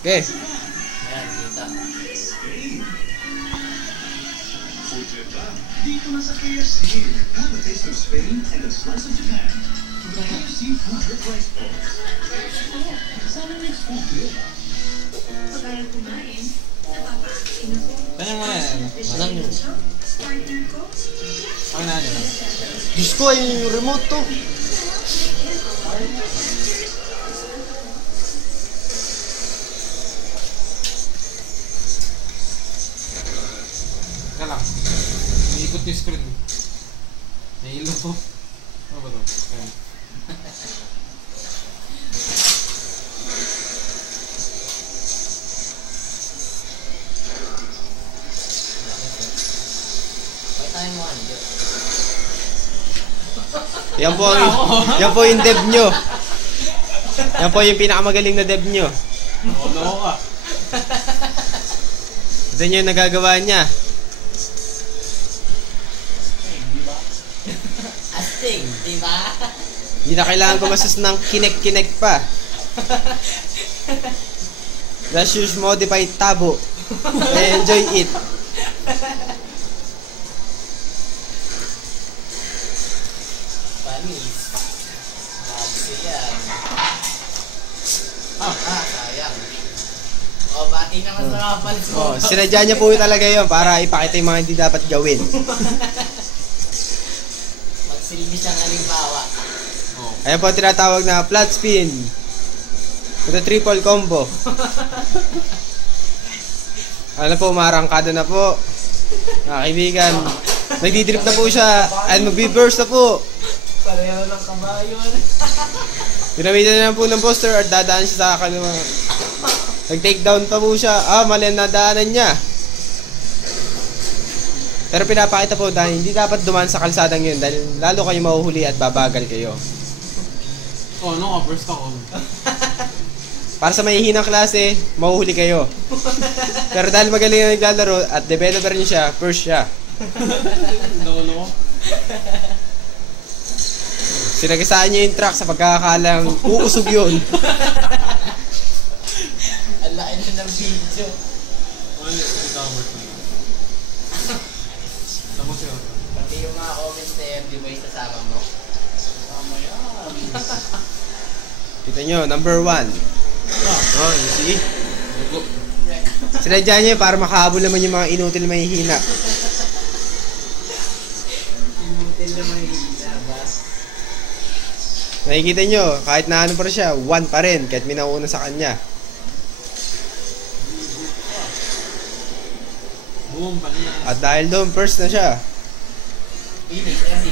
Okay. Ayan, kita. Dito na sa KFC, have a taste of Spain and a slice of Japan. With the KFC food replace box. Sana mix food good. Pag ayaw kumain, napapaakin ako. Kanya mo na yan. Alam nyo. Partner ko, Ang na nyo. Diyos ko, ayun yung remote to. Teka lang. Iikot yung screen. Nahilo ko. Ano ba ito? Ayan. Pakita tayo mo ano. Yan po yung dev nyo. Yan po yung pinakamagaling na dev nyo. Oo ka. Ito nyo yung nagagawa niya. Astig, diba? Hindi na kailangan gumastos ng kinek-kinek pa. Just use modified tabo. Enjoy it. Panis. Bagsi yan. Sayang. O, bati ka nga sa kapal ko. Oh, sinadya niya po talaga yun para ipakita yung mga hindi dapat gawin. Magsilbi siyang halimbawa. Oo. Ayan po ang tinatawag na flat spin. With a triple combo. Ano po, marangkada na po. Mga kaibigan. Nagdidrip na po siya. And magbe-burst na po. Pareho ng kabayo. Pinamitan na po ng poster at dadaan siya sa kanila. Nag-take down pa po siya. Mali ang nadaanan niya. Pero pinapakita po dahil hindi dapat dumaan sa kalsadang yun dahil lalo kayo mahuhuli at babagal kayo. Oh, no ka, first ako. Para sa mahihinang klase, mahuhuli kayo. Pero dahil magaling na naglalaro at developer niya siya, first siya. No. Sinagasaan niya yung truck sa pagkakakalang uusog yun. Ang laki na ng video. Ano yung e-commerce mo? Tapos yun. Pati yung mga comments na yung device kasama mo. Kasama yan. Kita nyo, number 1. Oh, you see? Sinadya niya para makahabol naman yung mga inutil na mahihina. Inutil na mahihina ba? Nakikita nyo, kahit na ano pa rin siya, 1 pa rin, kahit may nauna sa kanya. Boom, pala. At dahil doon, first na siya. Inis kasi.